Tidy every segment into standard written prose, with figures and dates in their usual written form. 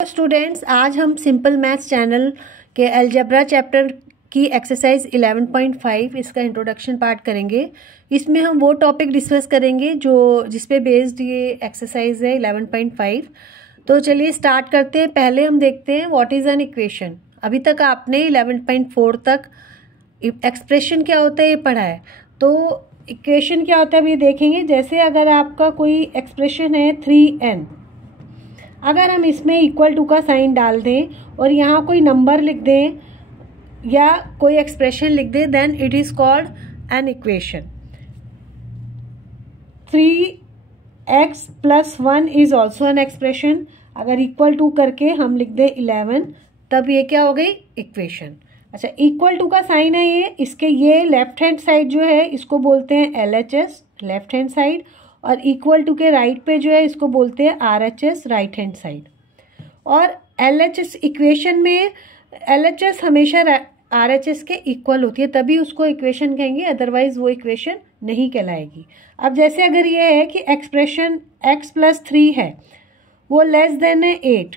Students, आज हम simple maths channel के अलजेब्रा चैप्टर की एक्सरसाइज 11.5 इसका इंट्रोडक्शन पार्ट करेंगे। इसमें हम वो टॉपिक डिस्कस करेंगे जिस पे बेस्ड ये एक्सरसाइज है 11.5। तो चलिए स्टार्ट करते हैं। पहले हम देखते हैं व्हाट इज़ एन इक्वेशन। अभी तक आपने 11.4 तक एक्सप्रेशन क्या होता है ये पढ़ा है, तो इक्वेशन क्या होता है अभी देखेंगे। जैसे अगर आपका कोई एक्सप्रेशन है 3n, अगर हम इसमें इक्वल टू का साइन डाल दें और यहाँ कोई नंबर लिख दें या कोई एक्सप्रेशन लिख दें, then it is called an equation. 3x + 1 is also an expression. अगर इक्वल टू करके हम लिख दें 11, तब ये क्या हो गई इक्वेशन। अच्छा, इक्वल टू का साइन है ये लेफ्ट हैंड साइड जो है इसको बोलते हैं LHS, लेफ्ट हैंड साइड, और इक्वल टू के राइट पे जो है इसको बोलते हैं RHS, राइट हैंड साइड। और LHS इक्वेशन में LHS हमेशा RHS के इक्वल होती है, तभी उसको इक्वेशन कहेंगे, अदरवाइज वो इक्वेशन नहीं कहलाएगी। अब जैसे अगर ये है कि एक्सप्रेशन x + 3 है, वो लेस देन है 8,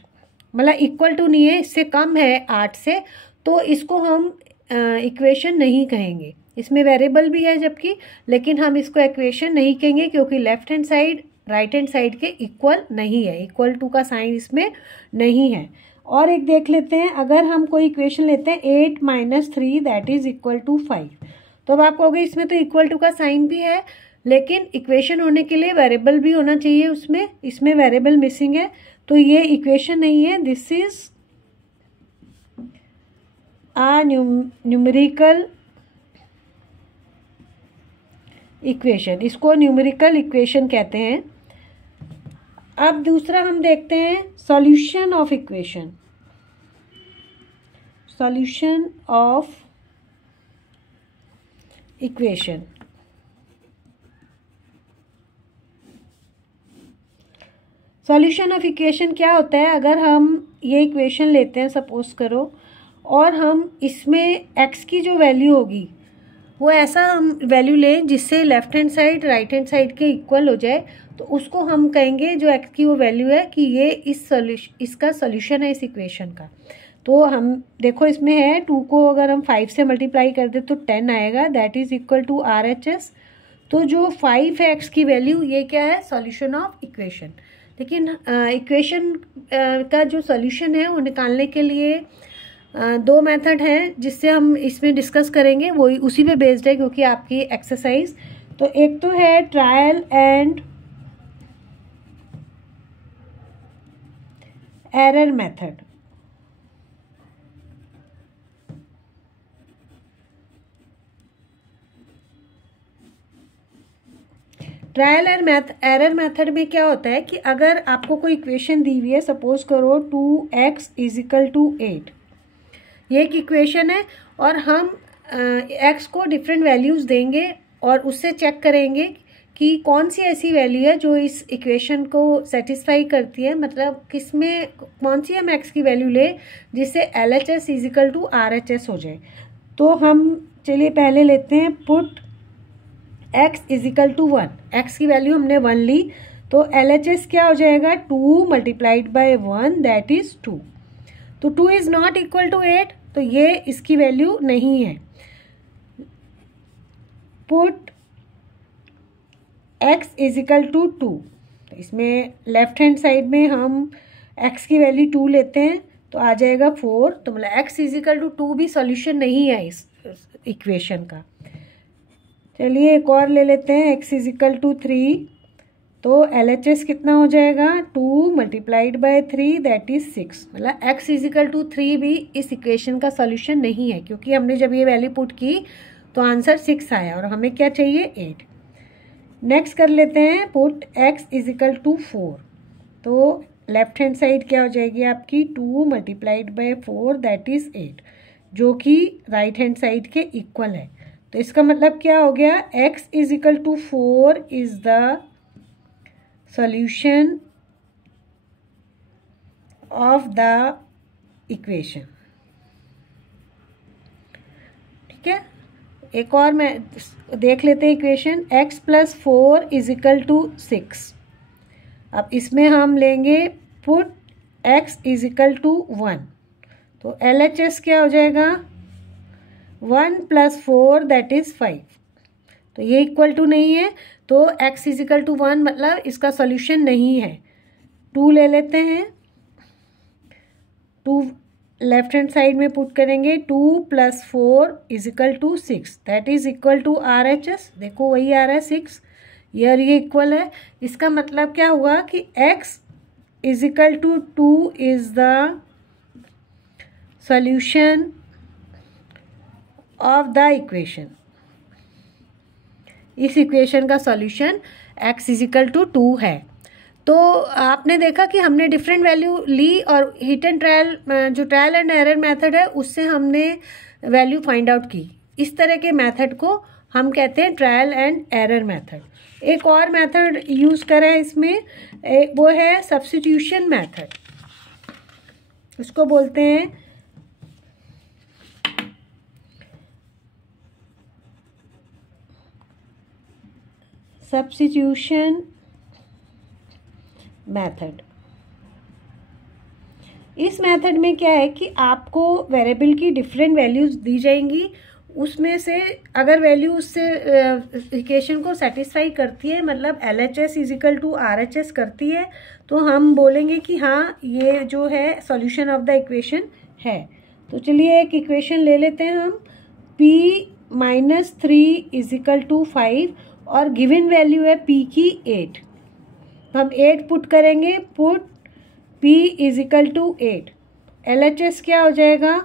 मतलब इक्वल टू नहीं है, इससे कम है 8 से, तो इसको हम इक्वेशन नहीं कहेंगे। इसमें वेरिएबल भी है जबकि, लेकिन हम इसको इक्वेशन नहीं कहेंगे क्योंकि left hand side right hand side के इक्वल नहीं है, इक्वल टू का साइन इसमें नहीं है। और एक देख लेते हैं, अगर हम कोई इक्वेशन लेते हैं 8 - 3 दैट इज इक्वल टू 5, तो अब आप कहोगे इसमें तो इक्वल टू का साइन भी है, लेकिन इक्वेशन होने के लिए वेरिएबल भी होना चाहिए उसमें, इसमें वेरिएबल मिसिंग है, तो ये इक्वेशन नहीं है। This is a numerical equation, इसको न्यूमेरिकल इक्वेशन कहते हैं। अब दूसरा हम देखते हैं solution of equation. Solution of equation, solution of equation क्या होता है। अगर हम ये इक्वेशन लेते हैं सपोज करो, और हम इसमें x की जो वैल्यू होगी वो ऐसा हम वैल्यू लें जिससे left hand side right hand side के इक्वल हो जाए, तो उसको हम कहेंगे जो x की वो वैल्यू है कि ये इसका सॉल्यूशन है इस इक्वेशन का। तो हम देखो इसमें है 2 को अगर हम 5 से मल्टीप्लाई कर दे तो 10 आएगा, that is equal to RHS। तो जो 5 है x की वैल्यू, ये क्या है सॉल्यूशन ऑफ इक्वेशन। लेकिन इक्वेशन का जो सॉल्यूशन है वो निकालने के लिए 2 मेथड हैं जिससे हम इसमें डिस्कस करेंगे, वो उसी पे बेस्ड है क्योंकि आपकी एक्सरसाइज। तो एक तो है trial and error method. Trial error method में क्या होता है कि अगर आपको कोई इक्वेशन दी हुई है, सपोज करो 2x = 8, ये एक इक्वेशन है, और हम x को डिफरेंट वैल्यूज़ देंगे और उससे चेक करेंगे कि कौन सी ऐसी वैल्यू है जो इस इक्वेशन को सेटिस्फाई करती है, मतलब किसमें कौन सी हम x की वैल्यू ले जिससे LHS = RHS हो जाए। तो हम चलिए पहले लेते हैं पुट x = 1, x की वैल्यू हमने 1 ली, तो LHS क्या हो जाएगा 2 × 1 दैट इज 2। तो 2 इज नॉट इक्वल टू 8, तो ये इसकी वैल्यू नहीं है। पुट x = 2, तो इसमें लेफ्ट हैंड साइड में हम x की वैल्यू 2 लेते हैं तो आ जाएगा 4, तो मतलब x = 2 भी सॉल्यूशन नहीं है इस इक्वेशन का। चलिए एक और ले लेते हैं, x = 3, तो LHS कितना हो जाएगा 2 × 3 दैट इज 6, मतलब x = 3 भी इस इक्वेशन का सॉल्यूशन नहीं है क्योंकि हमने जब ये वैल्यू पुट की तो आंसर 6 आया और हमें क्या चाहिए 8। नेक्स्ट कर लेते हैं पुट x = 4, तो लेफ्ट हैंड साइड क्या हो जाएगी आपकी 2 × 4 दैट इज 8, जो कि राइट हैंड साइड के इक्वल है। तो इसका मतलब क्या हो गया, x = 4 is the solution of the equation. ठीक है, एक और मैं देख लेते हैं इक्वेशन x + 4 = 6। अब इसमें हम लेंगे put x is equal to 1, तो LHS क्या हो जाएगा 1 + 4 दैट इज़ 5, तो ये इक्वल टू नहीं है, तो x इज इक्वल टू 1 मतलब इसका सॉल्यूशन नहीं है। 2 ले लेते हैं, 2 लेफ्ट हैंड साइड में पुट करेंगे, 2 + 4 is equal to 6 that is equal to RHS, देखो वही आ रहा है 6, ये इक्वल है। इसका मतलब क्या हुआ कि x is equal to 2 is the solution of the equation. इस इक्वेशन का solution x is equal to 2 है। तो आपने देखा कि हमने डिफरेंट वैल्यू ली और हिट एंड ट्रायल, जो ट्रायल एंड एरर मेथड है उससे हमने वैल्यू फाइंड आउट की। इस तरह के मेथड को हम कहते हैं ट्रायल एंड एरर मेथड। एक और मेथड यूज़ करें इसमें, वो है सब्स्टिट्यूशन मेथड, उसको बोलते हैं सब्स्टिट्यूशन मेथड। इस मेथड में क्या है कि आपको वेरिएबल की डिफरेंट वैल्यूज दी जाएंगी, उसमें से अगर वैल्यू उससे इक्वेशन को सेटिस्फाई करती है, मतलब LHS is equal to RHS करती है, तो हम बोलेंगे कि हाँ ये जो है सॉल्यूशन ऑफ द इक्वेशन है। तो चलिए एक इक्वेशन ले लेते हैं हम, P - 3 इज इक्वल टू 5 और गिवन वैल्यू है P की 8, तो हम 8 पुट करेंगे, put P is equal to 8, LHS क्या हो जाएगा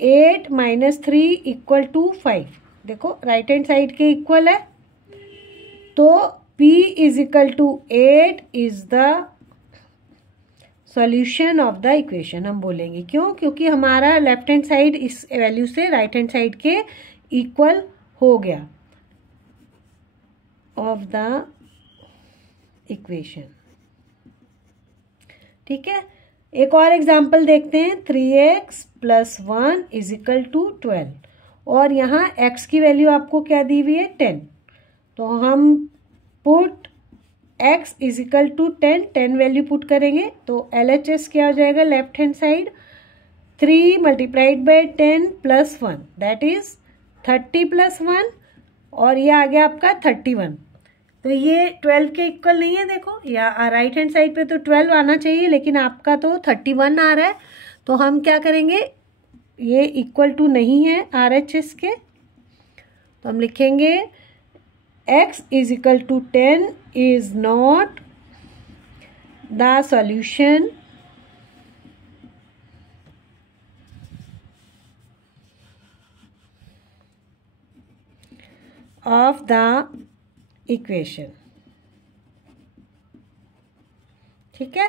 8 - 3 इक्वल टू 5, देखो राइट हैंड साइड के इक्वल है, तो P is equal to 8 is the solution of the equation. हम बोलेंगे क्यों, क्योंकि हमारा लेफ्ट हैंड साइड इस वैल्यू से राइट हैंड साइड के इक्वल हो गया ऑफ द इक्वेशन। ठीक है, एक और एग्जांपल देखते हैं, 3x + 1 इज इक्वल टू 12 और यहाँ x की वैल्यू आपको क्या दी हुई है 10, तो हम put x is equal to 10 value put करेंगे, तो LHS क्या हो जाएगा left hand side 3 × 10 + 1 that is 30 + 1 और ये आ गया आपका 31, तो ये 12 के इक्वल नहीं है, देखो या राइट हैंड साइड पे तो 12 आना चाहिए लेकिन आपका तो 31 आ रहा है, तो हम क्या करेंगे ये इक्वल टू नहीं है RHS के, तो हम लिखेंगे x is equal to 10 is not the solution of the equation. ठीक है,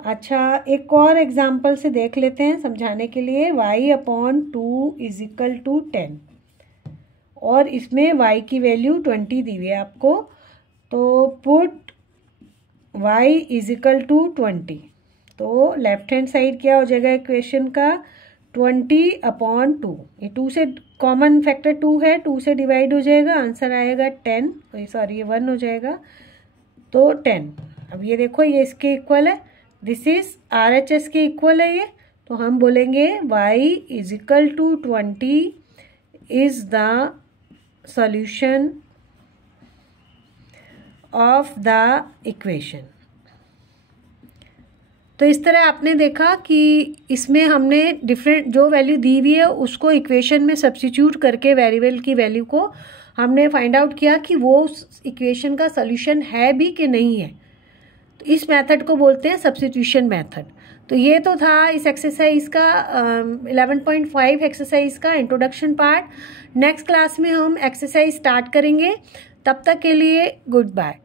अच्छा एक और एग्जांपल से देख लेते हैं समझाने के लिए, y/2 इज इक्वल टू 10 और इसमें y की वैल्यू 20 दी हुई है आपको, तो put y is equal to 20, तो लेफ्ट हैंड साइड क्या हो जाएगा इक्वेशन का 20/2, ये 2 से कॉमन फैक्टर 2 है, 2 से डिवाइड हो जाएगा, आंसर आएगा 10, सॉरी ये 1 हो जाएगा, तो 10। अब ये देखो ये इसके इक्वल है, दिस इज RHS के इक्वल है ये, तो हम बोलेंगे y is equal to 20 is the solution of the equation. तो इस तरह आपने देखा कि इसमें हमने डिफरेंट जो वैल्यू दी हुई है उसको इक्वेशन में सब्स्टिट्यूट करके वेरिएबल की वैल्यू को हमने फाइंड आउट किया कि वो उस इक्वेशन का सॉल्यूशन है भी कि नहीं है, तो इस मेथड को बोलते हैं सब्स्टिट्यूशन मेथड। तो ये तो था इस एक्सरसाइज का 11.5 एक्सरसाइज का इंट्रोडक्शन पार्ट। नेक्स्ट क्लास में हम एक्सरसाइज स्टार्ट करेंगे, तब तक के लिए गुड बाय।